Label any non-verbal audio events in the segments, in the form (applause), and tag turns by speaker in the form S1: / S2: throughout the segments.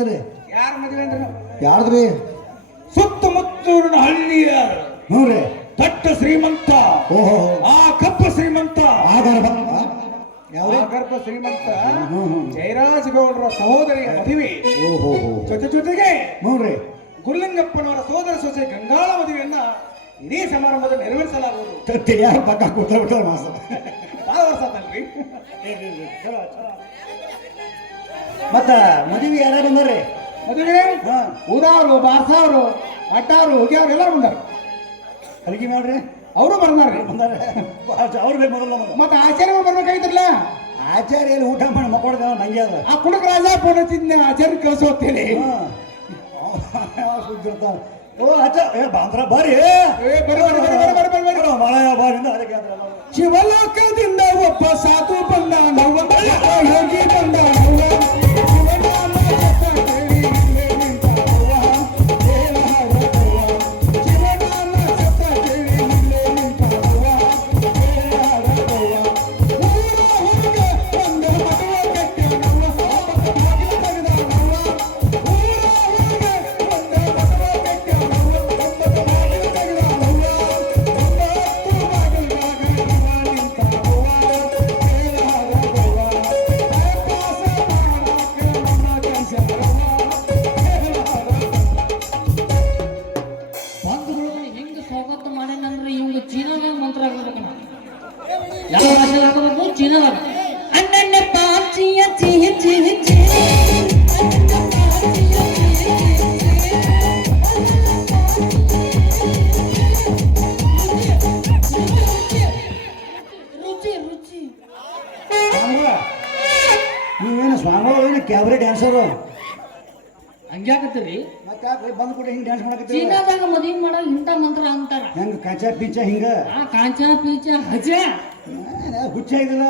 S1: ಅಂತೀರಿ
S2: ಯಾರ ಮದುವೆ ಅಂದ್ರೆ?
S1: ಯಾರ್ದ್ರಿ?
S2: ಸುತ್ತಮುತ್ತೂರಿನ ಹಳ್ಳಿಯ
S1: ಹ್ಞೂ ರೀ.
S2: ದಟ್ಟ ಶ್ರೀಮಂತ
S1: ಓಹೋ.
S2: ಆ ಕಪ್ಪ ಶ್ರೀಮಂತ.
S1: ಆಗಾರ ಯಾವ್ರಿ?
S2: ಆ ಗರ್ಭ ಶ್ರೀಮಂತ
S1: ಹ್ಞೂ ಹ್ಞೂ
S2: ಗೌಡರ ಸಹೋದರಿಯ ಮದುವೆ.
S1: ಓಹೋ
S2: ಜೊತೆ ಜೊತೆಗೆ
S1: ಹ್ಞೂ ರೀ.
S2: ಗುರುಲಿಂಗಪ್ಪನವರ ಸೋದರ ಸೊಸೆ ಗಂಗಾಳ ಮದುವೆಯನ್ನ ಇಡೀ ಸಮಾರಂಭದಲ್ಲಿ ನೆರವೇರಿಸಲಾಗುವುದು.
S1: ತಿಳಿಯಾರ ಪಕ್ಕ ಕೂತ ಬಿಟ್ಟಾರ ಮಾಸ್ತರ
S2: ಬಹಳ (laughs) ವರ್ಷ ಆತಲ್ರಿ.
S1: ಮತ್ತ ಮದುವೆ ಯಾರ ಬಂದಾರ್ರಿ?
S2: ಮದುವೆ? ಊರವರು ಬಾರ್ಸವ್ರು ಅಟ್ಟಾರು ಹುಗಿಯವ್ರು ಎಲ್ಲರೂ ಬಂದಾರ.
S1: ಅಡಿಗೆ ಮಾಡ್ರಿ.
S2: ಅವರು ಬರ್ದಾರ್ರಿ
S1: ಬಂದಾರ. ಅವ್ರು ಬೇಕು ಮೊದಲು
S2: ಮತ್ತೆ ಆಚಾರ್ಯ ಬರ್ಬೇಕಾಗಿದ್ರಲ್ಲ
S1: ಆಚಾರ್ಯ ಎಲ್ಲಿ ಊಟ ಮಾಡಿ ಮಕ್ಕೊಡ್ದ ನಂಗೆ ಅದ.
S2: ಆ ಕುಡುಕ ರಾಜ ಫೋನ್ ಹಚ್ಚಿದ್ನ ಆಚಾರ್ಯ ಕಳ್ಸೋ
S1: ಹೋಗ್ತೀನಿ ಓ ಆಚ ಏ ಬಾಂದ್ರ ಬರ್ರಿ. ಮಳೆಯ ಬಾರಿಂದ ಅದಕ್ಕೆ
S2: ಶಿವಲೋಕದಿಂದ ಒಬ್ಬ ಸಾಧು ಬಂದ ನಾವು ಹೋಗಿ.
S1: ಕಾಂಚ ಪೀಚ.
S3: ಹಜ
S1: ಏನ್ ಹುಚ್ಚ ಇದಿಲ್ಲ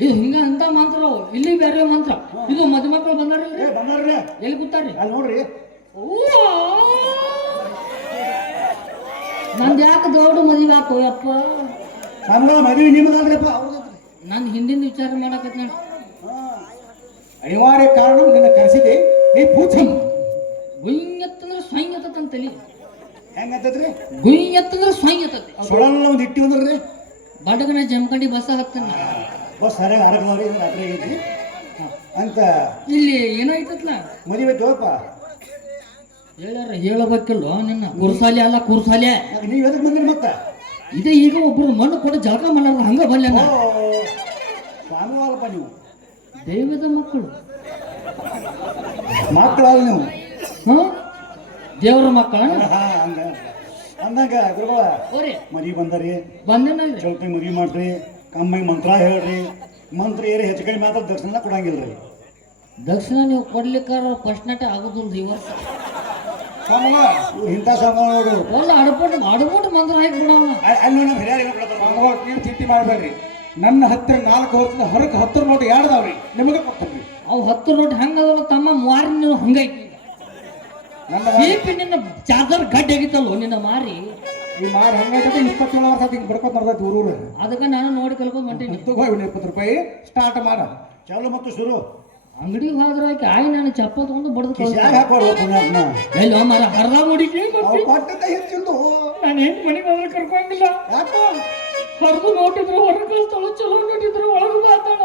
S3: ಇದು ಹಿಂಗ ಅಂತ ಮಂತ್ರ. ಇಲ್ಲಿ ಬೇರೆ ಮಂತ್ರ. ಇದು ಮದುಮಕ್ಕಳು
S1: ಏ
S3: ಬಂದಾರಲ್ರಿ
S1: ಬಂದಾರ್ರಿ.
S3: ಎಲ್ಲಿ ಕೂತಾರ್ರಿ?
S1: ಅಲ್ಲಿ ನೋಡ್ರಿ.
S3: ನಂದು ಯಾಕೆ ದೊಡ್ಡ ಮದುವೆ ಹಾಕು ಅಪ್ಪ
S1: ನಮ್ಗ ಮದುವೆ ನಿಮ್ಮದಲ್ರಿಪ್ಪ ನನ್ನ
S3: ನಾನು ಹಿಂದಿನ ವಿಚಾರ ಮಾಡಕತ್ ನಾನು
S2: ಅನಿವಾರ್ಯ ಕಾರಣ ನಿನ್ನ ಕರೆಸಿದೆ ನೀ ಪೂಜೆ.
S3: ಗುಯ್ ಎತ್ತಂದ್ರೆ ಸ್ವಯಂ ತಲಿ.
S1: ಹೆಂಗತ್ತದ್ರಿ
S3: ಗುಯ್ ಎತ್ತಂದ್ರೆ ಸ್ವಯಂ ಎತ್ತತಿ
S1: ಸೊಳಲ್ಲ ಒಂದು ಇಟ್ಟಿ ಬಂದ್ರಿ
S3: ಬಡಗನ ಜಮಖಂಡಿ ಬಸ್ ಹತ್ತನ
S1: ಬಸ್ ಸರಿಯಾಗಿ ಹರಕದವ್ರಿ ರಾತ್ರಿ ಐತಿ ಅಂತ.
S3: ಇಲ್ಲಿ ಏನಾಯ್ತತ್ಲ
S1: ಮದುವೆ ತೋಪ
S3: ಹೇಳ್ಯಾರ ಹೇಳಬೇಕಿಲ್ಲ ನಿನ್ನ? ಕುರ್ಸಾಲಿ ಅಲ್ಲ ಕುರ್ಸಾಲಿ.
S1: ನೀವು ಎದಕ್ಕೆ ಬಂದ್ರಿ ಮತ್ತೆ?
S3: ಇದೇ ಈಗ ಒಬ್ರು ಮಣ್ಣು ಕೊಟ್ಟು ಜಳಕ ಮಾಡ್ಯಾರ ಹಂಗ ಬಲ್ಲೇನ
S1: ಓ ಸ್ವಾಮಿವಾರಪ್ಪ ನೀವು.
S3: ದೈವದ ಮಕ್ಕಳು.
S1: ಮಕ್ಕಳಲ್ಲ ನೀವು.
S3: ಹ? ದೇವ್ರ ಮಕ್ಕಳ
S1: ಅಂದಂಗ
S3: ಓರಿ
S1: ಮದುವೆ ಬಂದರಿ.
S3: ಬಂದನ
S1: ಚೌತಿ ಮರಿ ಮಾಡ್ರಿ ಕಮ್ಮಿ ಮಂತ್ರ ಹೇಳ್ರಿ. ಮಂತ್ರ ಏರಿ ಹೆಚ್ಚು ಕಡಿಮೆ ಮಾತ್ರ ದರ್ಶನ ಕೊಡಂಗಿಲ್ರಿ.
S3: ದಕ್ಷಿಣ ನೀವು ಕೊಡ್ಲಿಕ್ಕಾರ ಫಸ್ಟ್ ನಟ ಆಗುದಿಲ್ಲ ಈ ವರ್ಷ?
S1: ಸ್ವಾಮಿಗಳ ಇವು ಇಂಥ ಸ್ವಾಮಿಗಳು
S3: ಒಳ್ಳೆ ಅಡ್ಬಿಟ್ಟು ಅಡ್ಬಿಟ್ಟು ಮಂತ್ರ ಹಾಕಿ ಬಿಡವ
S1: ಅಲ್ಲಿ ನೋಡಿ ಹಿರಿಯರಿಗೆ ಕೊಡ್ತಾರ
S2: ನೀವು ಚಿಟ್ಟಿ ಮಾಡಬೇಡ್ರಿ. ನನ್ನ ಹತ್ತಿರ ನಾಲ್ಕು ವರ್ಷದ ಹೊರಗೆ ಹತ್ತು ನೋಟ್ ಎರಡದಾವ್ರಿ ನಿಮಗೆ ಕೊಡ್ತೀನಿ
S3: ಅವು ಹತ್ತು ನೋಟ್ ಹಂಗದಲ್ಲ ತಮ್ಮ ಮಾರಿ ನೀವು ಹಂಗೈತಿ. ಬೀಪಿ ನಿನ್ನ ಚಾರ್ಜರ್ ಗಡ್ಡೆ ಆಗಿತ್ತಲ್ಲ ನಿನ್ನ ಮಾರಿ?
S2: ಈ ಮಾರಿ ಹೆಂಗೈತೆ ಇಪ್ಪತ್ತೇಳು ವರ್ಷ ಹಿಂಗೆ ಬಡ್ಕೊತ ನಡ್ದೈತಿ ಊರೂರು.
S3: ಅದಕ್ಕೆ ನಾನು ನೋಡಿ ಕಲ್ಕೊಂಡು ಹೊಂಟೀನಿ.
S2: ತಗೋ ಇಪ್ಪತ್ತು ರೂಪಾಯಿ ಸ್ಟಾರ್ಟ್ ಮಾಡ.
S1: ಚಾಲು ಮತ್ತು ಶುರು.
S3: ಅಂಗಡಿ ಹೋದ್ರ ಆಕಿ ಆಯ್ ನಾನು ಚಪ್ಪ ತಗೊಂಡು ಬಡ್ದು ಎಲ್ಲ ಮರ ಹರ್ದ ಮುಡಿಕೆ ನಾನು ಹೆಂಗ್ ಮನೆಗೆ ಹೋದ್ರೆ ಕರ್ಕೊಂಗಿಲ್ಲ
S1: ಯಾಕೋ?
S3: ಹೊರಗು ನೋಟಿದ್ರು ಹೊರಗೆ ಕಳ್ತಾಳು ಚಲೋ ನೋಟಿದ್ರು ಒಳಗೆ ಮಾತಾಡ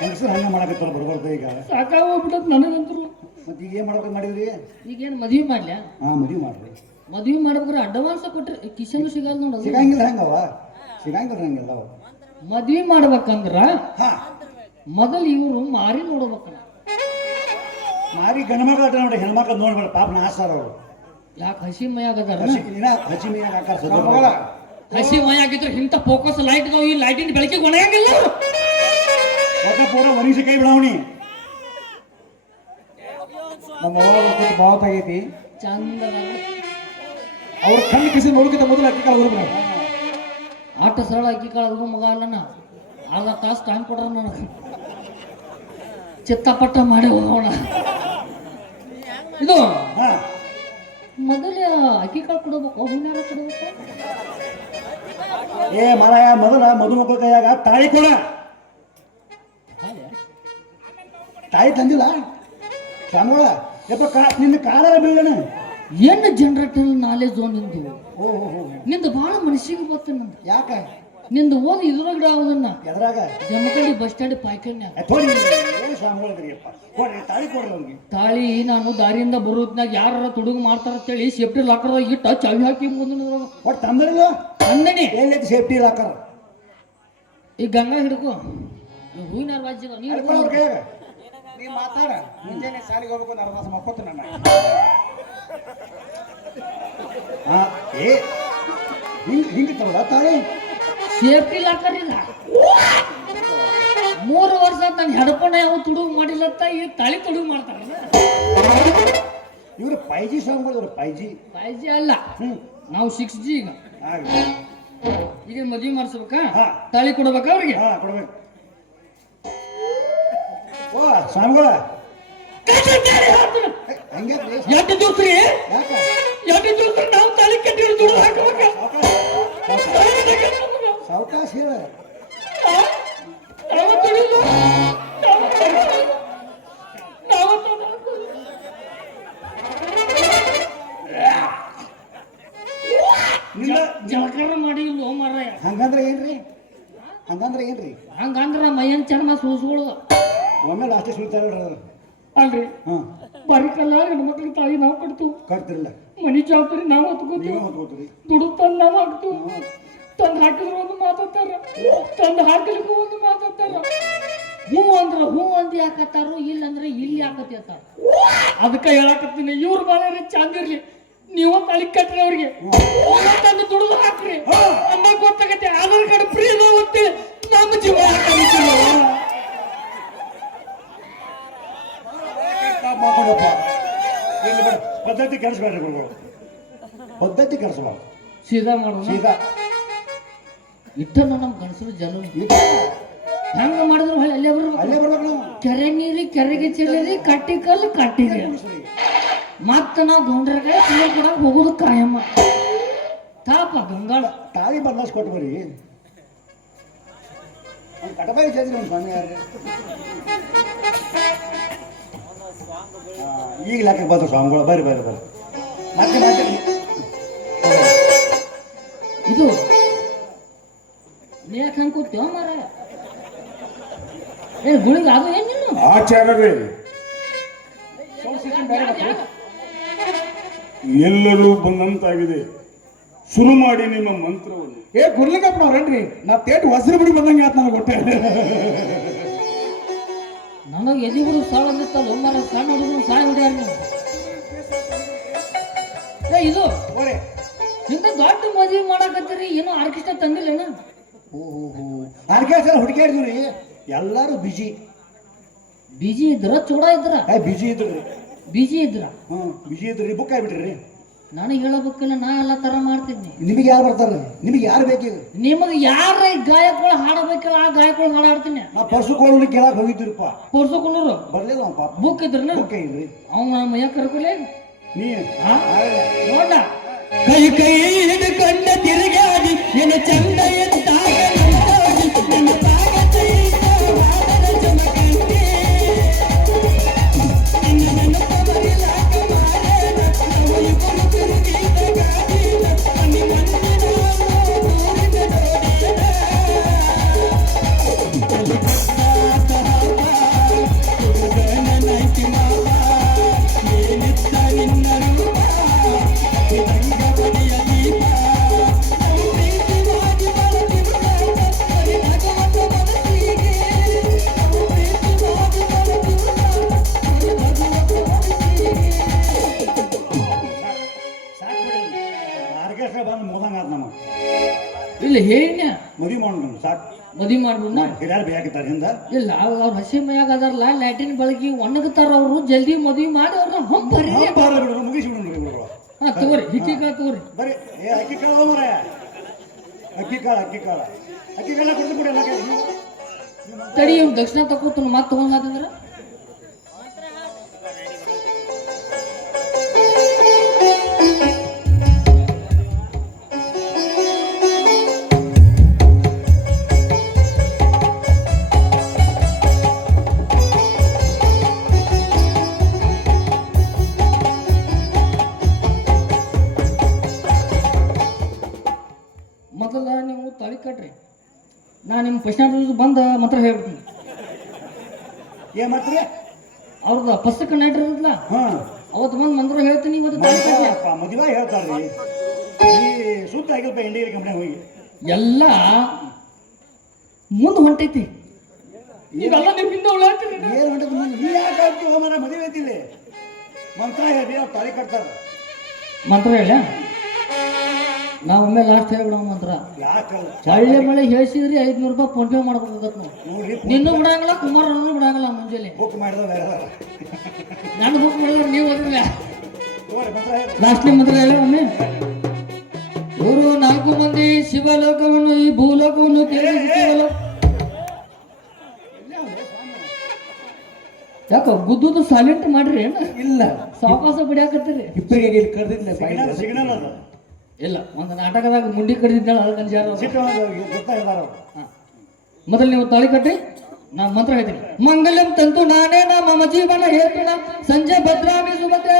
S1: ಹೆಂಗಸರು ಹಂಗ ಮಾಡಕತ್ತಾರ ಬರ್ಬಾರ್ದು ಈಗ.
S3: ಸಾಕಾಗೋಗ್ಬಿಟ್ಟದ್ ನನಗಂತರು.
S1: ಮತ್ತೆ ಈಗ ಏನ್ ಮಾಡ್ಬೇಕು ಮಾಡಿದ್ರಿ?
S3: ಈಗೇನು ಮದುವೆ ಮಾಡ್ಲ್ಯಾ
S1: ಹಾ ಮದುವೆ ಮಾಡ್ರಿ.
S3: ಮದುವೆ ಮಾಡ್ಬೇಕಾರೆ ಅಡ್ವಾನ್ಸ್ ಕೊಟ್ರೆ ಕಿಶನ್ ಸಿಗಲ್ಲ ನೋಡಿ
S1: ಸಿಗಂಗಿಲ್ಲ ಹಂಗವ. ಸಿಗಂಗಿಲ್ಲ ಹಂಗಿಲ್ಲ ಅವ
S3: ಮದ್ವಿ ಮಾಡ್ಬೇಕಂದ್ರ
S1: ಹಾ.
S3: ಮೊದಲು ಇವರು ಮಾರಿ ನೋಡ್ಬೇಕಲ್ಲ.
S1: ಮಾರಿ ಗಂಡ ಮಕ್ಳು ಅಟ್ಟ ನೋಡಿ ಹೆಣ್ಮಕ್ಳು ನೋಡ್ಬೇಡ ಪಾಪ ನಾಸಾರ ಅವರು
S3: ಯಾಕೆ ಹಸಿ
S1: ಮೈ ದಿನ ಹಸಿ ಹಾಕಾರ ಹಸಿ
S2: ಮಗಳ.
S3: ಹಸಿ ಇಂಥ ಫೋಕಸ್ ಲೈಟ್ ಈ ಲೈಟಿನ ಬೆಳಕಿಗೆ ಒಣಗಂಗಿಲ್ಲ.
S1: ಒಟ್ಟ ಪೂರ ಒಣಗಿಸಿ ಕೈ ಬಿಡವಣಿ
S2: ನಮ್ಮ ಕೂತು ಬಾವತ್ ಆಗೈತಿ
S3: ಚಂದ
S2: ಅವ್ರ ಕಣ್ಣು ಕಿಸಿ ನೋಡಕ್ಕಿಂತ ಮೊದಲು ಅಕ್ಕಿ ಕಾಳು
S3: ಆಟ ಸರಳ ಅಕ್ಕಿ ಕಾಳು ಮಗ ಅಲ್ಲನ. ಅರ್ಧ ತಾಸು ಟೈಮ್ ಕೊಡ್ರ ನನಗೆ. ಚಿತ್ತಪಟ್ಟ ಮಾಡಿ ಹೋಗೋಣ. ಇದು ಮೊದಲು ಅಕ್ಕಿ ಕಾಳು ಕೊಡ್ಬೇಕು ಹುಣ್ಣಾರ ಕೊಡ್ಬೇಕು?
S1: ಏ ಮಾರಾಯ ಮೊದಲ ಮದುಮಕ್ಕಳ ಕೈಯಾಗ ತಾಯಿ ಕೊಡ. ತಾಯಿ ತಂದಿಲ್ಲ? ಸ್ವಾಮಿಗಳ ಯಪ್ಪ ಕಾ ನಿನ್ನ ಕಾಲರ ಬೀಳಣ
S3: ಏನು ಜನರೇಟರ್ ನಾಲೆಜ್ ನಿಂದು?
S1: ಓ ಹೋ ಹೋ.
S3: ನಿಂದು ಭಾಳ ಮನಸ್ಸಿಗೆ ಬತ್ತ ನಂದು.
S1: ಯಾಕ?
S3: ನಿಂದು ಓದಿ ಇದ್ರಾಗ ಗಿಡ
S1: ಎದ್ರಾಗ?
S3: ಜಮಕಳ್ಳಿ ಬಸ್ ಸ್ಟ್ಯಾಂಡ್ ಪಾಯ್ಕನ್ಯಾಗ
S1: ಏನು ಸ್ವಾಮಿಗಳಿದ್ರಿಯಪ್ಪ ಕೊಡ್ರಿ ತಾಳಿ ಕೊಡ್ರಿ ಅವ್ರಿಗೆ.
S3: ತಾಳಿ ನಾನು ದಾರಿಯಿಂದ ಬರೋದ್ನಾಗ ಯಾರ ತುಡುಗು ಮಾಡ್ತಾರ ಅಂತೇಳಿ ಸೇಫ್ಟಿ ಲಾಕರ್ ಇಟ್ಟ ಚಾವಿ ಹಾಕಿ ಮುಂದಿನ
S1: ಒಟ್ಟು ತಂದ್ರಿಲ್ಲ?
S3: ಅಂದನಿ
S1: ಎಲ್ಲೈತಿ ಸೇಫ್ಟಿ ಲಾಕರ್
S3: ಈ ಗಂಗಾ ಹಿಡ್ಕೊ. ಹೂವಿನ ರಾಜ್ಯದ ನೀ
S2: ನೀ ಮಾತಾಡ. ಮುಂಜಾನೆ ಶಾಲೆಗೆ ಹೋಗ್ಬೇಕು ಅಂತ ಅರ್ಧಾಸ ಮಕ್ಕೋತು ನನ್ನ
S1: ಹಾ ಏ ಹಿಂಗ್ ಹಿಂಗ ತರೋದ ತಾಳಿ?
S3: ಸೇಫ್ಟಿ ಲಾಕರ್ ಇಲ್ಲ. ಮೂರು ವರ್ಷ ನಾನು ಹೆಡ್ಕೊಂಡ ಯಾವ ತುಡುಗು ಮಾಡಿಲ್ಲತ್ತ ಈ ತಾಳಿ ತುಡುಗು ಮಾಡ್ತಾರ
S1: ಇವ್ರು ಪೈಜಿ ಫೈ ಜಿ ಪೈಜಿ
S3: ಜಿ ಅಲ್ಲ.
S1: ಹ್ಮ್.
S3: ನಾವು ಸಿಕ್ಸ್ ಜಿ ಈಗ. ಈಗ ಮದುವೆ ಮಾಡಿಸ್ಬೇಕಾ. ತಾಳಿ ಕೊಡ್ಬೇಕಾ ಅವ್ರಿಗೆ?
S1: ಹಾ ಕೊಡ್ಬೇಕು. ಓ ಸ್ವಾಮಿಗಳ. ಹಂಗೆ
S3: ಎಷ್ಟು ದಿವಸ ರೀ ಎಷ್ಟು ದಿವಸ ನಾವು ತಾಳಿ ಕಟ್ಟಿ ದುಡ್ಡು ಹಾಕಬೇಕ?
S1: ಸಾವಕಾಶ. ಹೇಳ. ಸುಳ್ತಾರ
S3: ಅಲ್ರಿ. ಬರೀಕಲ್ಲ ಹೆಣ್ಣು ಮಕ್ಳಿಗೆ ತಾಯಿ ನಾವು ಕಟ್ತು
S1: ಕಟ್ತಿರಲ್ಲ
S3: ಮನಿ ಜವಾಬ್ದಾರಿ ನಾವು ಹೊತ್ಕೋತೀವಿ.
S1: ನೀವೇ ಹೊತ್ಕೋತೀರಿ.
S3: ದುಡ್ಡು ತಂದು ನಾವು ಹಾಕ್ತು. ತಂದು ಹಾಕಿದ್ರು ಒಂದು ಮಾತಾಡ್ತಾರ. ತಂದು ಹಾಕಲಿಕ್ಕೂ ಒಂದು ಮಾತಾಡ್ತಾರ. ಹೂ ಅಂದ್ರ ಹೂ ಅಂದ್ ಯಾಕತ್ತಾರು? ಇಲ್ಲ ಅಂದ್ರೆ ಇಲ್ಲಿ ಯಾಕತಿ ಅತ್ತಾರ ಅದಕ್ಕೆ ಹೇಳಾಕತ್ತೀನಿ. ಇವ್ರ ಮನೆ ಚಂದಿರ್ಲಿ ನೀವು ತಳಿ ಕಟ್ರಿ ಅವ್ರಿಗೆ. ನೀವೇ ತಂದು ದುಡ್ದು ಹಾಕ್ರಿ. ಅಮ್ಮ ಗೊತ್ತಾಗತ್ತೆ. ಆಧಾರ್ ಕಾರ್ಡ್ ಫ್ರೀ ಮತ್ತೆ ನಮ್ಮ ಜೀವ
S1: ಮಾಡ್ಕೊಂಡಪ್ಪ ಇಲ್ಲಿ ಬೇಡ ಪದ್ಧತಿ ಕೆಡಿಸ್ಬೇಡ್ರಿ ಗುರುಗಳು. ಪದ್ಧತಿ ಕೆಡಿಸ್ಬಾರ್ದು.
S3: ಸೀದಾ ಮಾಡೋಣ?
S1: ಸೀದಾ.
S3: ಇಟ್ಟ ನಮ್ಮ ಗಣಸರು ಜನ. ಹಂಗ ಮಾಡಿದ್ರು ಹೊಳ್ಳಿ? ಅಲ್ಲೇ ಬರ್ಬೇಕು.
S1: ಅಲ್ಲೇ ಬರ್ಬೇಕು ನಾವು.
S3: ಕೆರೆ ನೀರಿ ಕೆರೆಗೆ ಚೆಲ್ಲಿರಿ ಕಟ್ಟಿ ಕಲ್ಲು ಕಟ್ಟಿರಿ ಮತ್ತ ನಾವು ಗೌಂಡ್ರಾಗ ತಿಂಗಳು ಕೂಡ ಹೋಗೋದು ಕಾಯಮ್ಮ. ತಾಪ ಗಂಗಾಳ.
S1: ತಾಳಿ ಬದಲಾಸ್ ಕೊಟ್ಟು ಬರ್ರಿ ಒಂದು ಕಟಬಾಯಿ ಚೇದ್ರಿ ನಮ್ಮ ಸ್ವಾಮಿ ಯಾರು ಈಗ ಲೆಕ್ಕಕ್ಕೆ ಬಂದ್ರು ಸ್ವಾಮಿಗಳು ಬರ್ರಿ ಬರ್ರಿ ಬರ್ರಿ. ಮತ್ತೆ ಮತ್ತೆ.
S3: ಇದು ಕೂತ್ಯೋ ಮಾರ? ಏ ಗುಳಿಗೆ ಅದು ಏನ್ ನೀನು
S4: ಆಚಾರ್ಯರೇ ಎಲ್ಲರೂ ಬಂದಂತಾಗಿದೆ. ಶುರು ಮಾಡಿ ನಿಮ್ಮ ಮಂತ್ರವನ್ನು.
S2: ಏ ಗುರ್ಲಿಂಗಪ್ಪನವ್ರೇನ್ರಿ? ನಾ ತೇಟ್ ಹೊಸರು ಬಿಡಿ ಬಂದಂಗೆ ಆತ್ ನನಗೆ ಹೊಟ್ಟೆ
S3: ನನಗೆ ಎದಿಗಳು ಸಾಳ ಅಂದಿತ್ತಲ್ಲ ಮಾರ ಸಣ್ಣ ಹುಡುಗರು ಸಾಯ್ ಹೊಡ್ಯಾರ ನೀವು? ಏ ಇದು ಇಂಥ ದೊಡ್ಡ ಮದುವೆ ಮಾಡಾಕತ್ತೀರಿ ಏನೋ ಆರ್ಕೆಸ್ಟ್ರಾ ತಂದಿಲ್ಲೇನ?
S1: ಓಹೋ ಆರ್ಕೆಸ್ಟ್ರಾ ರೀ. ಎಲ್ಲರೂ ಬಿಜಿ
S3: ಬಿಜಿ ಇದ್ರ ಚೂಡ ಇದ್ರ?
S1: ಬಿಜಿ ಇದ್ರು
S3: ಬಿಜಿ ಇದ್ರ?
S1: ಹ್ಞೂ ಬಿಜಿ ಇದ್ರಿ ಬುಕ್ ಆಗ್ಬಿಟ್ರಿ
S3: ನನಗೆ ಹೇಳಬೇಕಿಲ್ಲ ನಾ ಎಲ್ಲ ತರ ಮಾಡ್ತಿದ್ನಿ.
S1: ನಿಮಗೆ ಯಾರು ಬರ್ತಾರೆ? ನಿಮಗೆ ಯಾರು ಬೇಕೀಗ
S3: ನಿಮಗೆ ಯಾರ ಗಾಯಕಗಳು ಹಾಡಬೇಕಲ್ಲ ಆ ಗಾಯಕಗಳು ಹಾಡಾಡ್ತೀನಿ
S1: ನಾ ಪರ್ಸು ಕೊಳ್ಳಿ ಕೇಳಕ್ ಹೋಗಿದ್ದೀರಪ್ಪ.
S3: ಪರ್ಸುಕೊಂಡ್ರು
S1: ಬರ್ಲಿಲ್ಲ ಅವ್ನು ಪಾಪ.
S3: ಬುಕ್ ಇದ್ರನ?
S1: ಬುಕ್ ಇಲ್ರಿ
S3: ಅವ್ ನಮ್ಮ ಮೈಯ ಕರ್ಕೊಲೆ
S1: ನೀ.
S3: ನೋಡ ಕೈ ಕೈ ಹಿಡ್ಕೊಂಡ ತಿರುಗಾಡಿ ನಿನ್ನ ಚಂದ ಎಂತಾಗ
S1: ಸಾಕು. ಮದುವೆ
S3: ಮಾಡ್ಬಿಡ್ನ?
S1: ಹಿರಿಯರು ಬೇಕಾಗಿದ್ದಾರೆ ಹಿಂದ.
S3: ಇಲ್ಲ ಅವ್ರ ಅವ್ರ ಹಸಿ ಮೈಯಾಗ ಅದಾರಲ್ಲ ಲ್ಯಾಟಿನ್ ಬಳಗಿ ಒಣಗುತ್ತಾರ ಅವರು ಜಲ್ದಿ ಮದುವೆ ಮಾಡಿ ಅವ್ರನ್ನ ಹೊಂಬರಿ
S1: ಬಾರ ಬಿಡು ಮುಗಿಸಿ ಬಿಡ್ರಿ ಗುರುಗಳು
S3: ಹಾ ತಗೋರಿ ಹಿಕ್ಕಿ ಕಾಳು ತಗೋರಿ.
S1: ಬರೀ ಏ ಅಕ್ಕಿ ಕಾಳು ಮರ ಅಕ್ಕಿ ಕಾಳು ಅಕ್ಕಿ ಕಾಳು. ಅಕ್ಕಿ ಕಾಳ ಕೊಟ್ಟು ಬಿಡಿ ಎಲ್ಲ
S3: ತಡಿ ದಕ್ಷಿಣ ತಗೋತಾನ ಮತ್ತೆ ತಗೊಂಡಾದಂದ್ರ
S1: ಏನ್ ಮಾಡ್ತೀರಿ?
S3: ಅವ್ರದ್ದು ಪುಸ್ತಕ ನೈಟ್ ಇರುತ್ತಲ್ಲ?
S1: ಹಾ.
S3: ಅವತ್ತು ಬಂದು ಮಂದ್ರ ಹೇಳ್ತೀನಿ ಇವತ್ತು.
S1: ಮದುವೆ ಹೇಳ್ತಾರೆ ಈ ಸುತ್ತ ಆಗಿಲ್ಪ ಇಂಡಿಯನ್ ಕಂಪ್ನಿ ಹೋಗಿ.
S3: ಎಲ್ಲ ಮುಂದೆ ಹೊಂಟೈತಿ. ಇವೆಲ್ಲ ನೀವು ಹಿಂದೆ ಉಳಾತ್ರಿ
S1: ಏನ್ ಹೊಂಟದ ನೀ ಯಾಕೆ ಆಗ್ತಿ ಹೋಮರ ಮದುವೆ ಐತಿಲ್ಲಿ ಮಂತ್ರ ಹೇಳಿ ಅವ್ರು ತಾಳಿ ಕಟ್ತಾರ.
S3: ಮಂತ್ರ ಹೇಳ ನಾವು ಒಮ್ಮೆ ಲಾಸ್ಟ್ ಹೇಳ್ಬಿಡೋ ಮಂತ್ರ ಚಳ್ಳಿ ಮಳೆ ಹೇಳಿಸಿದ್ರಿ ಐದ್ನೂರು ರೂಪಾಯಿ ಫೋನ್ ಪೇ ಮಾಡ್ಬೇಕಾಗತ್ತೆ ನಾವು ನಿನ್ನೂ ಬಿಡಂಗಿಲ್ಲ ಕುಮಾರನೂ ಬಿಡಂಗಿಲ್ಲ ಮುಂಜಾನೆ
S1: ಬುಕ್
S3: ನಾನು ಬುಕ್ ಮಾಡಿದ್ರೆ ನೀವು ಓದಿಲ್ಲ ಲಾಸ್ಟ್ ಮಂತ್ರ ಹೇಳಿ ಒಮ್ಮೆ ಇವರು ನಾಲ್ಕು ಮಂದಿ ಶಿವಲೋಕವನ್ನು ಈ ಭೂಲೋಕವನ್ನು ಯಾಕ ಗುದ್ದುದು ಸೈಲೆಂಟ್ ಮಾಡ್ರಿ ಏನ
S2: ಇಲ್ಲ
S3: ಸಾವಕಾಶ ಬಿಡ್ಯಾಕತ್ತೀರಿ
S2: ಇಬ್ಬರಿಗೆ ಇಲ್ಲಿ ಕರೆದಿಲ್ಲ
S1: ಸಿಗ್ನಲ್ ಅದು
S3: ಇಲ್ಲ ಒಂದು ನಾಟಕದಾಗ ಮುಂಡಿ ಕಡಿದಿದ್ದಾಳೆ ಅದಕ್ಕೆ
S1: ಗೊತ್ತಾಗಿದಾರ ಅವ್ರು
S3: ಮೊದಲು ನೀವು ತಾಳಿ ಕಟ್ಟಿ ನಾನು ಮಂತ್ರ ಹೇಳ್ತೀನಿ. ಮಂಗಲಂ ತಂತು ನಾನೇ ನಮ್ಮ ಮಮ ಜೀವನ ಹೇಳ್ತೀನ ಸಂಜೆ ಭದ್ರಾಮಿ ಸುಮತೆ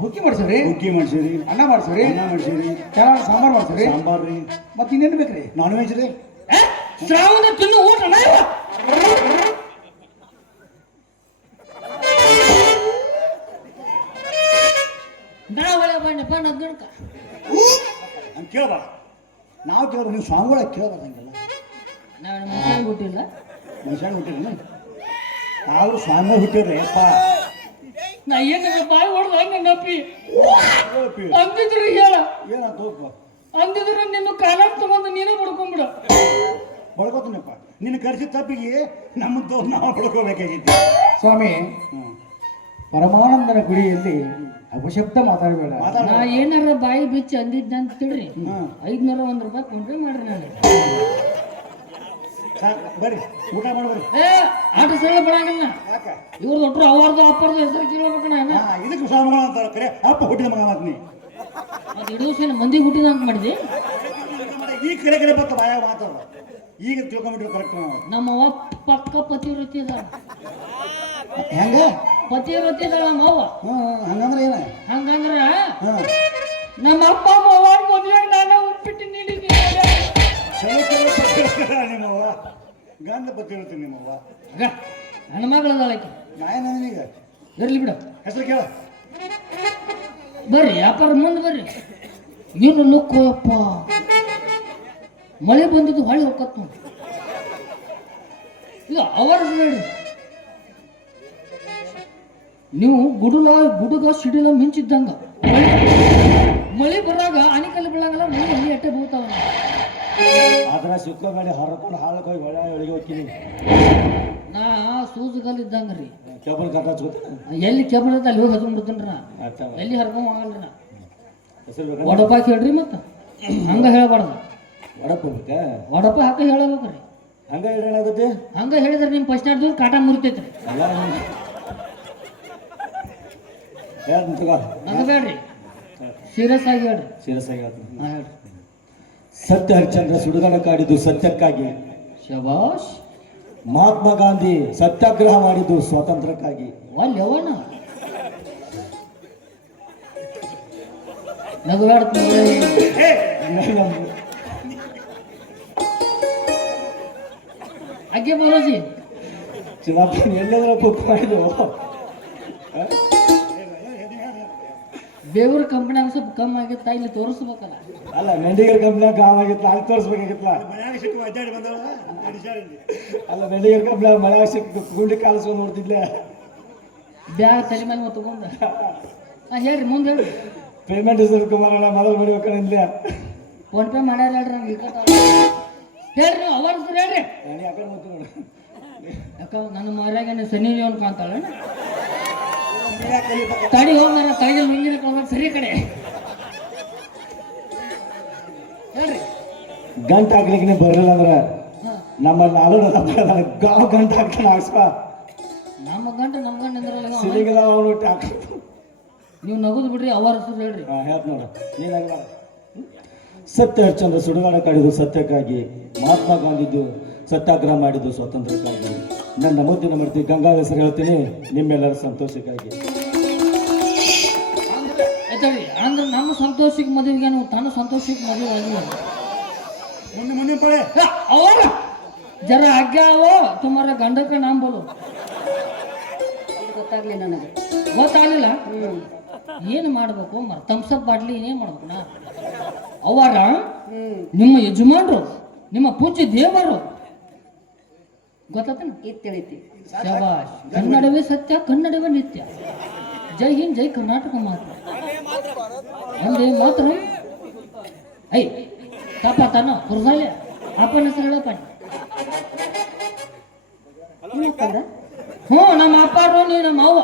S1: ಹುಕ್ಕಿ ಮಾಡ್ಸರಿ?
S2: ಹುಕ್ಕಿ ಮಾಡಿಸಿರಿ. ಅನ್ನ ಮಾಡ್ಸರಿ?
S1: ಅನ್ನ ಮಾಡ್ಸೀರಿ.
S2: ಚೆನ್ನಾಗಿ ಸಾಂಬಾರ್ ಮಾಡ್ಸರಿ?
S1: ಸಾಂಬಾರ್ ರೀ.
S2: ಮತ್ತೆ ಇನ್ನೇನು ಬೇಕ್ರಿ?
S1: ನಾನ್ ವೆಜ್ ರೀ.
S3: ಶ್ರಾವಣ ತಿನ್ನು ಊಟ ನಾ ಒಳಗೆ ಬಣ್ಣಪ್ಪ ನಗ್ಗಣಕ
S1: ಅಂತ ಕೇಳ್ಬಾರ ನಾವು ಕೇಳ್ಬಾರ ನೀವು ಸ್ವಾಮಿಗಳ ಕೇಳ್ಬಾರ್ದು ಹಂಗೆಲ್ಲ.
S3: ನಾನು ಮಸಾಲೆ ಬಿಟ್ಟಿಲ್ಲ
S1: ಮನುಷ್ಯ ಹುಟ್ಟಿಲ್ಲ ನಾವು ಸ್ವಾಮಿ ಹುಟ್ಟಿರ್ರಿ ಅಪ್ಪ
S3: ನಾ ಏನಿದೆ ಬಾಯಿ ಹೊಡೆದ ಹಂಗ ನಪ್ಪಿ. ಅಂದಿದ್ರು ಹೇಳ.
S1: ಏನಂತ ಹೋಗ್ಪ
S3: ಅಂದಿದ್ರು ನಿನ್ನ ಕಾಲ ತಗೊಂಡು ನೀನು ಬಡ್ಕೊಂಬಿಡ.
S1: ಬಡ್ಕೋತೀನಪ್ಪ. ನಿನ್ನ ಕರ್ಸಿದ ತಪ್ಪಿಗೆ ನಮ್ಮದು ನಾವು ಬಡ್ಕೋಬೇಕಾಗಿತ್ತು.
S2: ಸ್ವಾಮಿ ಪರಮಾನಂದನ ಗುಡಿಯಲ್ಲಿ ಅಪಶಬ್ದ ಮಾತಾಡಬೇಡ.
S1: ಮಾತಾಡ
S3: ನಾ ಏನಾರ ಬಾಯಿ ಬಿಚ್ಚಿ ಅಂದಿದ್ದೆ ಅಂತ ತಿಳ್ರಿ ಐದ್ನೂರ ಒಂದ್ ರೂಪಾಯಿ ಕೊಂಡ್ರೆ ಮಾಡ್ರಿ ನಾನು.
S1: ಬರ್ರಿ ಊಟ ಮಾಡ್ಬರ್ರಿ
S3: ಏ ಆಟ ಸಲ ಬರಂಗಿಲ್ಲ
S1: ಯಾಕ?
S3: ಇವ್ರ ಒಟ್ರು ಅವರ್ದು ಅಪ್ಪರ್ದು ಹೆಸರು ಕೇಳ್ಬೇಕು ನಾನು
S1: ಇದಕ್ಕೆ ಸ್ವಾಮಿಗಳು ಅಂತಾರೆ ಕರೆ ಅಪ್ಪ ಹುಟ್ಟಿದ ಮಗ ಮಾತು ನೀ.
S3: ಅದು ಇಡೀ ದಿವಸ ಮಂದಿ ಹುಟ್ಟಿದ ಅಂತ ಮಾಡಿದೆ?
S1: ಈ ಕರೆ ಕರೆ ಬತ್ತ ಬಾಯಾಗ ಮಾತಾಡ. ಈಗ ತಿಳ್ಕೊಂಬಿಟ್ರು ಕರೆಕ್ಟ್ ನಾವು
S3: ನಮ್ಮ ಅವ್ವ ಪಕ್ಕ ಪತಿವ್ರತಿ ಇದಾಳ.
S1: ಹೆಂಗ?
S3: ಪತಿವ್ರತಿ ಇದಾಳ ನಮ್ಮ ಅವ್ವ.
S1: ಹಂಗಂದ್ರೆ ಏನ?
S3: ಹಂಗಂದ್ರ ನಮ್ಮ ಅಪ್ಪ ಅವ್ವ ಮದುವೆ ನಾನು ಉಪ್ಪಿಟ್ಟು ನೀಡಿದ್ದೀನಿ
S1: ಚಲೋ ಪತ್ತಿರ್ತಾರ ನಿಮ್ಮವ್ವ ಗಂಧ ಪತ್ತಿರ್ತೀನಿ ನಿಮ್ಮವ್ವ.
S3: ನನ್ನ ಮಗಳ ಅದಾಳಕ್ಕೆ
S1: ನಾಯನ ಏನೀಗ
S3: ಇರ್ಲಿ ಬಿಡು.
S1: ಹೆಸರು ಕೇಳ.
S3: ಬರ್ರಿ ವ್ಯಾಪಾರ ಮುಂದೆ ಬರ್ರಿ. ಏನು ಲುಕ್ಕುಪ್ಪ ಮಳೆ ಬಂದಿದ್ದು ಹೊಳೆ ಹೋಗತ್ ನೋಡಿ. ಇಲ್ಲ ಅವರ ನೋಡಿ. ನೀವು ಗುಡುಲ ಗುಡುಗ ಸಿಡಿಲ ಮಿಂಚಿದ್ದಂಗ. ಮಳೆ ಬರಾಗ ಆನಿಕಲ್ಲಿ ಬೀಳಂಗಲ್ಲ ಮಳೆ ಎಲ್ಲಿ ಎಟ್ಟೆ ಬೀಳ್ತಾವ.
S1: ಆದ್ರ ಸುಕ್ಕ ಗಾಡಿ ಹೊರಕೊಂಡು ಹಾಳಕ್ಕೆ ಹೋಗಿ ಒಳ್ಳೆ ಒಳಗೆ ಹೋಗ್ತೀನಿ
S3: ನಾ ಸೂಜುಗಲ್ ಇದ್ದಂಗ ರೀ
S1: ಕೇಬಲ್ ಕಟ್ಟ ಎಲ್ಲಿ
S3: ಎಲ್ಲಿ ಕೆಬ್ಬಣ ಅಲ್ಲಿ ಹೋಗಿ ಹತ್ಕೊಂಡ್
S1: ಬಿಡ್ತೀನಿ
S3: ಎಲ್ಲಿ ಹರ್ಕೊಂಡ್ ಹೋಗಲ್ರಿ ನಾ.
S1: ಹೇಳ್ರಿ ಬೇಕಾ
S3: ವಡಪ ಕೇಳ್ರಿ ಮತ್ತ. ಹಂಗ ಹೇಳಬಾರ್ದು.
S1: ವಡಪ್ಪ ಬೇಕಾ
S3: ವಡಪ ಹಾಕ ಹೇಳಬೇಕ್ರಿ.
S1: ಹಂಗ ಹೇಳಿ
S3: ಹಂಗ ಹೇಳಿದ್ರೆ ನಿಮ್ಮ ಫಸ್ಟ್ ನಾಡ್ದು ಕಾಟ ಮುರಿತೈತ್ರಿ. ಹೇಳ್ರಿ ಸೀರಿಯಸ್ ಆಗಿ ಹೇಳ್ರಿ.
S1: ಸೀರಿಯಸ್ ಆಗಿ ಹೇಳ್ತೀನಿ.
S3: ಹಾ ಹೇಳ್ರಿ.
S1: ಸತ್ಯ ಹರಿಶ್ಚಂದ್ರ ಸುಡುಗಾಡ ಕಾಡಿದ್ದು ಸತ್ಯಕ್ಕಾಗಿ.
S3: ಶಬಾಷ್.
S1: ಮಹಾತ್ಮ ಗಾಂಧಿ ಸತ್ಯಾಗ್ರಹ ಮಾಡಿದ್ದು ಸ್ವಾತಂತ್ರ್ಯಕ್ಕಾಗಿ. ಎಲ್ಲದರ ಬುಕ್ ಮಾಡಿದ್ದು.
S3: ಬೇವೂರ್ ಕಂಪನಿ ಸ್ವಲ್ಪ ಕಮ್ಮಿ ಆಗಿತ್ತ ಇಲ್ಲಿ ತೋರಿಸ್ಬೇಕಲ್ಲ.
S1: ಅಲ್ಲ ಮೆಂಡಿಗರ್ ಕಮ್ ಆಗಿತ್ತ ಅಲ್ಲಿ ತೋರಿಸ್ಬೇಕಾಗಿತ್ತಲ್ಲ ಅಲ್ಲ ಮೆಂಡಿಗರ್ ಕಂಪನಿ ಮಳೆ ಸಿಕ್ಕ ಗುಂಡಿ ಕಾಲಿಸ್ಕೊಂಡು ನೋಡ್ತಿದ್ಲೆ?
S3: ಬ್ಯಾಗ್ ತಲೆ ಮೇಲೆ ಮತ್ತೆ ತಗೊಂಡ ಹಾಂ ಹೇಳ್ರಿ ಮುಂದೆ ಹೇಳ್ರಿ.
S1: ಪೇಮೆಂಟ್ ಹೆಸರು ಕುಮಾರಣ್ಣ ಮೊದಲು ಮಾಡ್ಬೇಕಂದ್ರೆ
S3: ಫೋನ್ ಪೇ ಮಾಡ್ಯಾರ ಹೇಳ್ರಿ ನಂಗೆ ಇಕ್ಕತ್ತ ಹೇಳ್ರಿ ನೀವು ಅವರ್ ಹೇಳ್ರಿ.
S1: ಯಾಕಂದ್ರೆ ಆ ಮತ್ತೆ ನೋಡು.
S3: ಯಾಕ ನನ್ನ ಮಾರ್ಯಾಗ ಸನಿ ಇವ್ನ್ ಕಾಣ್ತಾಳ
S1: ನೀ ಯಾಕೆ ಕಲಿಬೇಕು?
S3: ತಡಿ ಹೋಗ್ ನನ್ನ ಮುಂದಿನ ಹೋಗೋದು ಸರಿ ಕಡೆ ಹೇಳ್ರಿ.
S1: ಗಂಟ ಹಾಕ್ಲಿಕ್ಕೆ ಬರಲಿಲ್ಲ ಅಂದ್ರೆ
S3: ನಮ್ಮ
S1: ನಮ್ಮಲ್ಲಿ ಆಳು ಗಾವ್ ಗಂಟ ಹಾಕ್ತಾನೆ ಹಾಕ್ಸ್ಪ
S3: ನಮ್ಮ ಗಂಟ ನಮ್ಮ ಅವ.
S1: ಸಿಲಿಗದ ಅವನು.
S3: ನೀವು ನಗದು ಬಿಡ್ರಿ ಅವರ ಹೆಸರು ಹೇಳ್ರಿ.
S1: ಹೇಳ್ತ ನೋಡು. ನೀನಾಗ ಸತ್ಯ ಚಂದ್ರ ಸುಡುಗಾಡ ಕಡಿದು ಸತ್ಯಕ್ಕಾಗಿ ಮಹಾತ್ಮ ಗಾಂಧಿದು ಸತ್ಯಾಗ್ರಹ ಮಾಡಿದ್ದು ಸ್ವಾತಂತ್ರ್ಯಕ್ಕಾಗಿ. ನನ್ನ ಮುದ್ದಿನ ಮಾಡ್ತೀವಿ ಗಂಗಾ ಹೆಸರು ಹೇಳ್ತೀನಿ ನಿಮ್ಮೆಲ್ಲರ ಸಂತೋಷಕ್ಕಾಗಿ.
S3: ಸಂತೋಷಕ್ಕೆ ಮದುವೆಗೆ ನೀವು ತನ್ನ ಸಂತೋಷಕ್ಕೆ ಮದುವೆ ಆಗಿಲ್ಲ
S1: ಮುಂದೆ ಮುಂದೆ ಪಡೆ.
S3: ಅವರ ಜರ ಆಜ್ಞಾ ಅವೋ ತುಮಾರ ಗಂಡಕ್ಕೆ ನಾಮ್ ಬೋಲು
S5: ಗೊತ್ತಾಗ್ಲಿಲ್ಲ ನನಗೆ.
S3: ಗೊತ್ತಾಗ್ಲಿಲ್ಲ? ಏನು ಮಾಡ್ಬೇಕು? ಮರ ತಮ್ಸಪ್ ಬಾಟ್ಲಿ ಏನೇನು ಮಾಡ್ಬೇಕು ನಾ? ಅವರ ನಿಮ್ಮ ಯಜಮಾನ್ರು ನಿಮ್ಮ ಪೂಜ್ಯ ದೇವರು. ಗೊತ್ತಾತನ?
S5: ಇದು ತಿಳಿತಿ.
S3: ಶಬಾಷ್. ಕನ್ನಡವೇ ಸತ್ಯ ಕನ್ನಡವೇ ನಿತ್ಯ. ಜೈ ಹಿಂದ್ ಜೈ ಕರ್ನಾಟಕ ಮಾತ್ರ. ಒಂದೇ ಮಾತ್ರ? ಐ ತಾನ ಕುರ್ಸಾಲೆ? ಅಪ್ಪನ ಹೆಸರು ಹೇಳಪ್ಪ. ಹ್ಞೂ, ನಮ್ಮ ಅಪ್ಪಾರು ನೀವು ನಮ್ಮ ಅವ್ವ.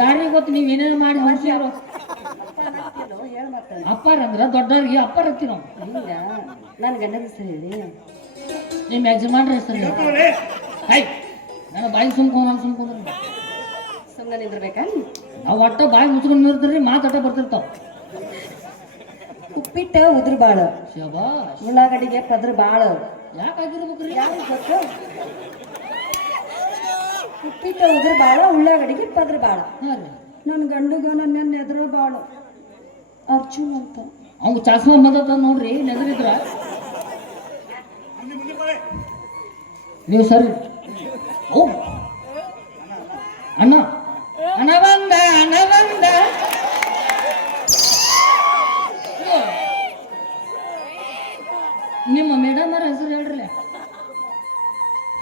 S3: ಯಾರಿಗೆ ಗೊತ್ತು, ನೀವು ಏನೇನು ಮಾಡಿ
S5: ಮತ್ತೆ
S3: ಅಪ್ಪಾರ ಅಂದ್ರ ದೊಡ್ಡವ್ರಿಗೆ ಅಪ್ಪಾರ ಹತ್ತಿ ನಾವು
S5: ನನ್ನ ಗಂಡನ ಹೆಸರು ಹೇಳಿ
S3: ನಿಮ್ಮ ಯಜಮಾನ್ರ ಹೆಸರು ಹೇಳಿ. ಐ, ನನ್ನ ಬಾಯಿ ಸುಮ್ಕೊಂಡ್ ಸುಮ್ಕೊಂಡ್ರಿ
S5: ಸುಮ್ಮನೆ ನಿಂದಿರ್ಬೇಕಾ
S3: ನಾವು ಒಟ್ಟ ಬಾಯಿ ಮುಚ್ಕೊಂಡು ನಿಲ್ತೀರಿ ಮಾತಾಟ ಬರ್ತಿರ್ತಾವ.
S5: ಉಪ್ಪಿಟ್ಟ ಉದ್ರ ಬಾಳ. ಉಳ್ಳಾಗಡ್ಡಿಗೆ ಪದ್ರ ಬಾಳ.
S3: ಯಾಕಾಗಿರ್ಬೇಕ್ರಿ?
S5: ಯಾಕೆ ಗೊತ್ತು? ಉಪ್ಪಿಟ್ಟ ಉದ್ರ ಬಾಳ ಉಳ್ಳಾಗಡ್ಡಿಗೆ ಪದ್ರ ಬಾಳ. ನನ್ನ ಗಂಡಗ ನನ್ನ ಎದುರು ಬಾಳ. ಅರ್ಜುನ್ ಅಂತ.
S3: ಅವ್ನು ಚಾಸ್ಮಾ ಬಂದದ ನೋಡ್ರಿ ನೆದರಿದ್ರ. ನೀವು ಸರಿ. ಅಣ್ಣ. ಅಣ್ಣ ಬಂದ ನಿಮ್ಮ ಮೇಡಮ್ ಅವ್ರ ಹೆಸರು ಹೇಳ್ರಿ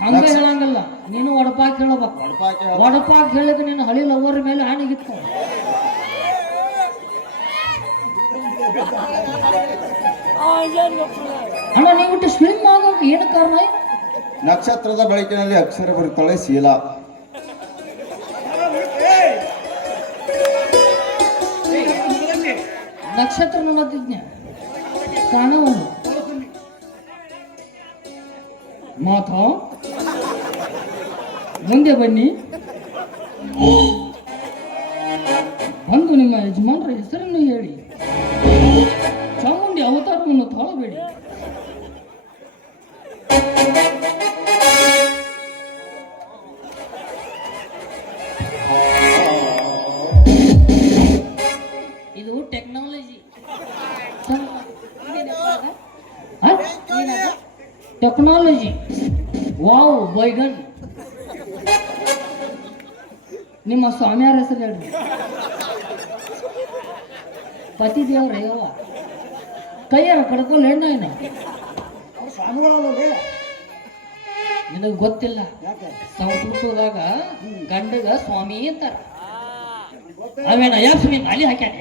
S3: ಹಂಗ ಹೇಳಂಗಲ್ಲ. ನೀನು ಒಡಪಾಕ್ ಹೇಳಬೇಕು. ಒಡಪಾಕ್ ಹೇಳಿದ್ರೆ ನೀನು ಹಳಿ ಲವರ್ ಮೇಲೆ ಆಣಿಗಿತ್ತು ಅಣ್ಣ ನೀವು ಸ್ವಿಮ್ ಆಗೋಕೆ ಏನು ಕಾರಣ?
S6: ನಕ್ಷತ್ರದ ಬೆಳಕಿನಲ್ಲಿ ಅಕ್ಷರ ಬರುತ್ತಾಳೆ ಶೀಲಾ.
S3: ನಕ್ಷತ್ರ ನೋಡತ್ತಿದ್ನ ಕಾಣವನು ಮಾತ ಮುಂದೆ ಟೆಕ್ನಾಲಜಿ ವಾವ್ ಬೈಗನ್ ನಿಮ್ಮ ಸ್ವಾಮಿಯಾರ ಹೆಸರು ಹೇಳ್ರಿ ಪತಿ ದೇವ್ರ ಯವ್ವ. ಕೈಯಾರ ಕಡ್ಕೊಂಡು ಹೆಣ್ಣ ಏನ ನಿನಗೆ ಗೊತ್ತಿಲ್ಲ. ಸಂಸ್ಕೃತದಾಗ ಗಂಡಗ ಸ್ವಾಮಿ ಅಂತಾರ. ಅವೇನ ಯಾಸ್ಮಿ ಅಲ್ಲಿ ಹಾಕ್ಯಾನ?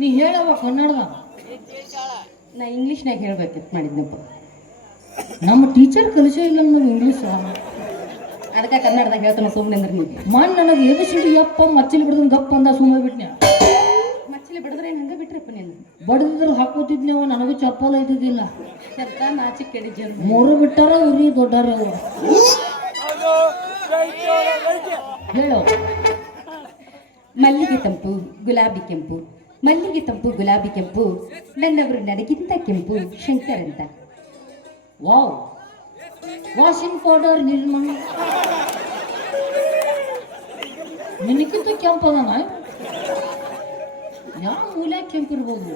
S3: ನೀ ಹೇಳವ ಕನ್ನಡದ
S5: ನಾ ಇಂಗ್ಲೀಷ್ನಾಗ ಹೇಳ್ಬೇಕಿತ್ತು ಮಾಡಿದ್ನಪ್ಪ.
S3: ನಮ್ಮ ಟೀಚರ್ ಕಲಿಸೇ ಇಲ್ಲ ನಾವು ಇಂಗ್ಲೀಷ್
S5: ಅದಕ್ಕೆ ಕನ್ನಡದಾಗ ಹೇಳ್ತಾನೆ ಸುಮ್ಮನೆ ಅಂದ್ರೆ ನೀವು
S3: ಮನ್ ನನಗೆ ಎದು ಸಿಡಿ ಯಪ್ಪ ಮಚ್ಚಲಿ ಬಿಡದ ಗಪ್ಪ ಅಂದ ಸುಮ್ಮನೆ ಬಿಟ್ನ್ಯ?
S5: ಮಚ್ಚಲಿ ಬಿಡಿದ್ರೆ ಹಂಗೆ ಬಿಟ್ರಪ್ಪ ನೀನು.
S3: ಬಡದಿದ್ರು ಹಾಕೋತಿದ್ನಿ ಅವ? ನನಗೆ ಚಪ್ಪಲ ಇದ್ದಿದ್ದಿಲ್ಲ.
S5: ಚಪ್ಪ ಮಾಚಿ ಕೆಡಿ ಜನ
S3: ಮೂರು ಬಿಟ್ಟಾರ ಉರಿ ದೊಡ್ಡಾರ ಅವರು? ಹೇಳು.
S5: ಮಲ್ಲಿಗೆ ತಂಪು ಗುಲಾಬಿ ಕೆಂಪು. ಮಲ್ಲಿಗೆ ತಂಪು ಗುಲಾಬಿ ಕೆಂಪು. ನನ್ನವರು ನನಗಿಂತ ಕೆಂಪು ಶಂಕರ್ ಅಂತ
S3: ವಾವ್. ವಾಷಿಂಗ್ ಪೌಡರ್ ನಿರ್ಮಾಣ. ನಿನಕ್ಕಿಂತ ಕೆಂಪದನ ಯಾವ ಮೂಲ ಕೆಂಪಿರ್ಬೋದು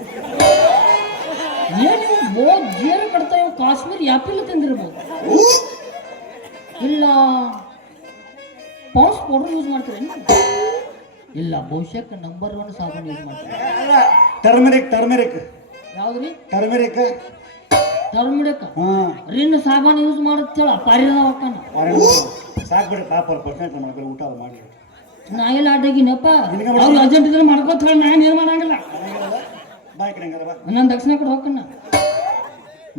S3: ಏನು ಬೋದ್ ಜೇರ ಕಡ್ತಾ ಇವ್ ಕಾಶ್ಮೀರ್ ಯಾಪಿಲ್ ತಿಂದಿರ್ಬೋದು? ಇಲ್ಲ. ಪಾಸ್ ಪೌಡರ್ ಯೂಸ್ ಮಾಡ್ತೀರೇನು ಇಲ್ಲ ಬಹುಶಃ ನಂಬರ್ ಒನ್ ಸಾಬೂನ್ ಯೂಸ್ ಮಾಡ್ತಾರೆ?
S1: ಟರ್ಮರಿಕ್ ಟರ್ಮರಿಕ್
S3: ಯಾವ್ದ್ರಿ?
S1: ಟರ್ಮರಿಕ್
S3: ಟರ್ಮಿಡಕ್
S1: ಹಾ
S3: ರಿನ್ ಸಾಬಾನು ಯೂಸ್ ಮಾಡುತ್ತೇಳ ಪಾರಿದ ಪಾರಿ
S1: ಸಾಕು ಬಿಡಿ ಪಾಪ ಅವ್ರು ಪರ್ಸೆಂಟ್ ಮಾಡ್ಕೊಳ್ಳಿ ಊಟ ಮಾಡಿ
S3: ನಾ ಎಲ್ಲ ಅಡ್ಡಗಿನಪ್ಪ. ಅವ್ರು ಅರ್ಜೆಂಟ್ ಇದ್ರೆ ಮಾಡ್ಕೋತ ನಾನು ಏನು ಮಾಡಂಗಿಲ್ಲ. ನನ್ನ ದಕ್ಷಿಣ ಕಡೆ ಹೋಗ್ಕಣ್ಣ.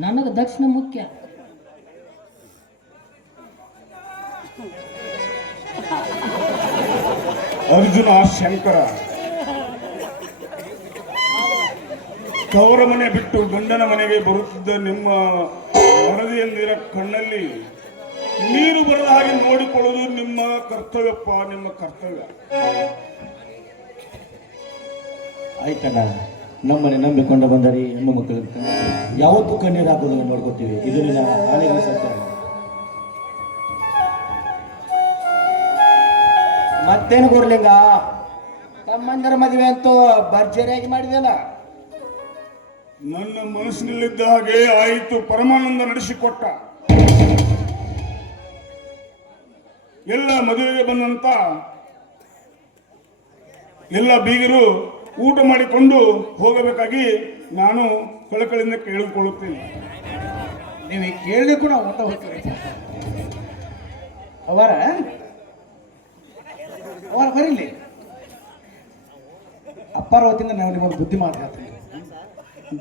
S3: ನನಗೆ ದಕ್ಷಿಣ ಮುಖ್ಯ.
S4: ಅರ್ಜುನ ಶಂಕರ. ತವರ ಮನೆ ಬಿಟ್ಟು ಗಂಡನ ಮನೆಗೆ ಬರುತ್ತಿದ್ದ ನಿಮ್ಮ ವರದಿಯಂದಿರ ಕಣ್ಣಲ್ಲಿ ನೀರು ಬರದ ಹಾಗೆ ನೋಡಿಕೊಳ್ಳುವುದು ನಿಮ್ಮ ಕರ್ತವ್ಯಪ್ಪ, ನಿಮ್ಮ ಕರ್ತವ್ಯ.
S6: ಆಯ್ತಣ್ಣ, ನಮ್ಮನೆ ನಂಬಿಕೊಂಡು ಬಂದರಿ ಹೆಣ್ಣು ಮಕ್ಕಳು. ಯಾವತ್ತೂ ಕಣ್ಣೀರು ಹಾಕೋದನ್ನು ನೋಡ್ಕೋತೀವಿ. ಇದು ನಿನ್ನ ಆನೆಗಳ ಸತ್ಯ. ಮತ್ತೇನು ಗುರ್ಲಿಂಗ ತಮ್ಮಂದರ ಮದುವೆ ಅಂತೂ ಭರ್ಜರಿಯಾಗಿ ಮಾಡಿದೆಯಲ್ಲ?
S4: ನನ್ನ ಮನಸ್ಸಿನಲ್ಲಿದ್ದ ಹಾಗೆ ಆಯಿತು ಪರಮಾನಂದ ನಡೆಸಿಕೊಟ್ಟ. ಎಲ್ಲ ಮದುವೆಗೆ ಬಂದಂತ ಎಲ್ಲ ಬೀಗರು ಊಟ ಮಾಡಿಕೊಂಡು ಹೋಗಬೇಕಾಗಿ ನಾನು ಕಳಕಳಿಂದ ಕೇಳಿಕೊಳ್ಳುತ್ತೇನೆ.
S2: ನೀವು ಕೇಳಿ ಕೂಡ ಊಟ ಹೋಗ್ತೀರಿ. ಅವರ ಅವರ ಬರೀಲಿ. ಅಪ್ಪಾರ ಹೊತ್ತಿಂದ ನಾವು ನಿಮ್ಮ ಬುದ್ಧಿ ಮಾತು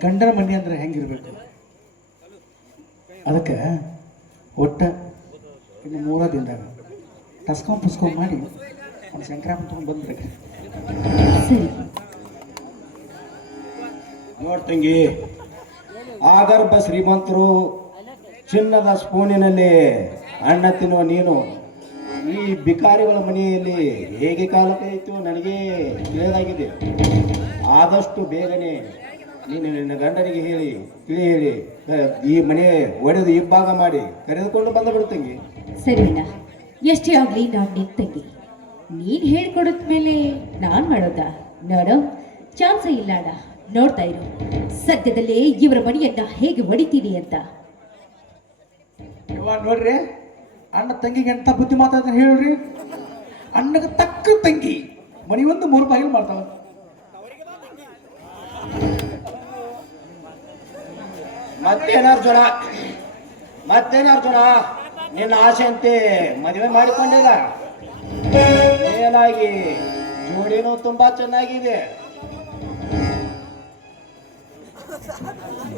S2: ಗಂಡನ ಮನೆ ಅಂದ್ರೆ ಹೆಂಗಿರ್ಬೇಕು? ಅದಕ್ಕೆ ಒಟ್ಟ ಇನ್ನು ಮೂರ ದಿನದಾಗ ಟಸ್ಕೊಂಡ್ ಪುಸ್ಕೊಂಡ್ ಮಾಡಿ ಒಂದು ಶಂಕರಾಪನ್ ತಗೊಂಡು
S5: ಬಂದ್ಬೇಕು
S6: ನೋಡ್ತಂಗಿ ತಂಗಿ ಆಗರ್ಭ ಶ್ರೀಮಂತರು ಚಿನ್ನದ ಸ್ಪೂನಿನಲ್ಲಿ ಅಣ್ಣ ತಿನ್ನುವ ನೀನು, ಈ ಬಿಕಾರಿಗಳ ಮನೆಯಲ್ಲಿ ಹೇಗೆ ಕಾಲ ಕಳೆಯಿತು ನನಗೆ ತಿಳಿದಾಗಿದೆ. ಆದಷ್ಟು ಬೇಗನೆ ನೀನು ನಿನ್ನ ಗಂಡನಿಗೆ ಹೇಳಿ ತಿಳಿ ಹೇಳಿ ಈ ಮನೆ ಒಡೆದು ಇಬ್ಬಾಗ ಮಾಡಿ ಕರೆದುಕೊಂಡು ಬಂದ ಬಿಡು ತಂಗಿ.
S5: ಸರಿನಾ? ಎಷ್ಟೇ ಆಗ್ಲಿ ನಾನ್ ನಿನ್ ತಂಗಿ. ನೀನ್ ಹೇಳ್ಕೊಡದ ಮೇಲೆ ನಾನ್ ಮಾಡೋದ? ನೋಡೋ ಚಾನ್ಸೇ ಇಲ್ಲ ಅಣ್ಣ. ನೋಡ್ತಾ ಇರು ಸದ್ಯದಲ್ಲೇ ಇವರ ಮನೆಯನ್ನ ಹೇಗೆ ಹೊಡಿತೀನಿ ಅಂತ.
S2: ನೋಡ್ರಿ ಅಣ್ಣ ತಂಗಿಗೆ ಎಂತ ಬುದ್ಧಿ ಮಾತಾಡ್ತಾನೆ ಹೇಳ್ರಿ ಅಣ್ಣಗೆ ತಕ್ಕ ತಂಗಿ ಮನೆಯೊಂದು ಒಂದು ಮೂರು ಬಾಗಿಲು ಮಾಡ್ತಾವ
S6: ಮತ್ತೇನ ಜ್ವರ ಮತ್ತೇನಾರು ಜ್ವರ ನಿನ್ನ ಆಸೆ ಅಂತೆ ಮದುವೆ ಮಾಡಿಕೊಂಡಿಲ್ಲ. ಏನಾಗಿ ಜೋಡಿನೂ ತುಂಬಾ ಚೆನ್ನಾಗಿದೆ.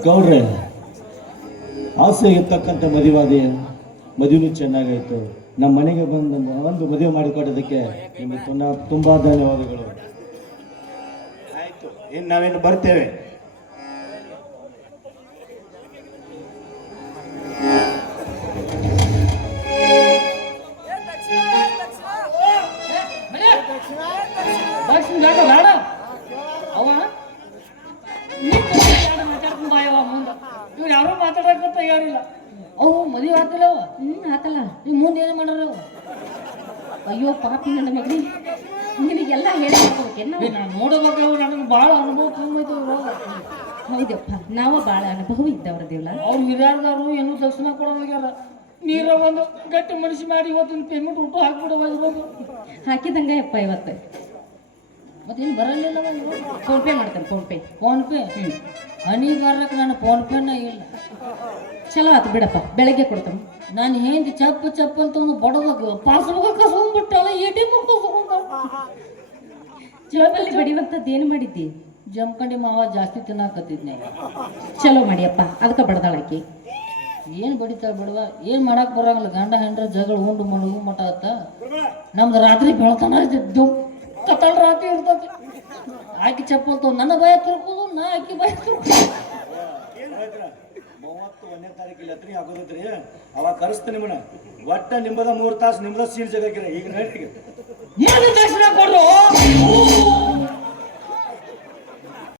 S6: ಗೌಡ್ರೆ ಆಸೆ ಇರ್ತಕ್ಕಂಥ ಮದುವಾದಿ ಮದುವೆ ಚೆನ್ನಾಗಾಯ್ತು. ನಮ್ಮ ಮನೆಗೆ ಬಂದು ಒಂದು ಮದುವೆ ಮಾಡಿಕೊಡೋದಕ್ಕೆ ನಿಮಗೆ ತುಂಬ ತುಂಬಾ ಧನ್ಯವಾದಗಳು. ಆಯ್ತು ಇನ್ನು ನಾವೇನು ಬರ್ತೇವೆ.
S3: ದಕ್ಷಿಣ ಕೊಡೋದಾಗ್ಯಾರ ನೀರ ಒಂದು ಗಟ್ಟಿ ಮನುಷ್ಯ ಮಾಡಿ ಇವತ್ತಿನ ಪೇಮೆಂಟ್ ಊಟ ಹಾಕ್ಬಿಡು ಹೋಗ್ಬೇಕು
S5: ಹಾಕಿದಂಗ ಯಪ್ಪ ಇವತ್ತು.
S3: ಮತ್ತೇನು ಬರಲಿಲ್ಲ
S5: ಫೋನ್ ಪೇ ಮಾಡ್ತೇನೆ ಫೋನ್ ಪೇ
S3: ಫೋನ್ ಪೇ ಹನಿಗಾರಕ್ಕೆ ನಾನು ಫೋನ್ ಪೇನ ಇಲ್ಲ.
S5: ಚಲೋ ಆತು ಬಿಡಪ್ಪ ಬೆಳಗ್ಗೆ ಕೊಡ್ತಾನೆ.
S3: ನಾನು ಹೆಂಗೆ ಚಪ್ಪ ಚಪ್ಪ ಅಂತ ಒಂದು ಬಡದಾಗ ಪಾಸ್ಬುಕ್ ಕಸ್ಕೊಂಡ್ಬಿಟ್ಟಲ್ಲ ಎ ಟಿ ಎಂ ಕಸ್ಕೊಂಡ
S5: ಜೋಬಲ್ಲಿ ಬಡಿವಂಥದ್ದು ಏನು ಮಾಡಿದ್ದಿ?
S3: ಜಮ್ಕಂಡಿ ಮಾವ ಜಾಸ್ತಿ ತಿನ್ನಾಕತ್ತಿದ್ನೆ.
S5: ಚಲೋ ಮಾಡಿಯಪ್ಪ ಅದಕ್ಕೆ ಬಡದಾಳಕಿ
S3: ಏನು ಬಡಿತಾಳ ಬಿಡುವ? ಏನು ಮಾಡಕ್ ಬರಂಗಿಲ್ಲ? ಗಂಡ ಹೆಂಡ್ರ ಜಗಳ ಉಂಡು ಮಣಗು ಮಠ ಆತ. ನಮ್ದು ರಾತ್ರಿ ಬೆಳತನ ಕತ್ತಳ ರಾತ್ರಿ ಇರ್ತದೆ ಆಕಿ ಚಪ್ಪಲ್ ತಗೊಂಡು ನನ್ನ ಭಯ ತಿರ್ಕೋದು ನಾ ಆಕಿ ಭಯ ಏನು
S6: ಮೂವತ್ತು ಒಂದನೇ ತಾರೀಕಿಲ್ಲ ಲತ್ರಿ ಹಾಕೋದ್ರಿ ಅವಾಗ ಕರೆಸ್ತೀನಿ ಮೇಡಮ್ ಒಟ್ಟ ನಿಂಬದ ಮೂರು ತಾಸು ನಿಂಬದ ಸೀಟ್ ಜಗಕ್ಕಿರ ಈಗ ನೈಟ್
S3: ಏನು ದರ್ಶನ ಕೊಡ್ರು?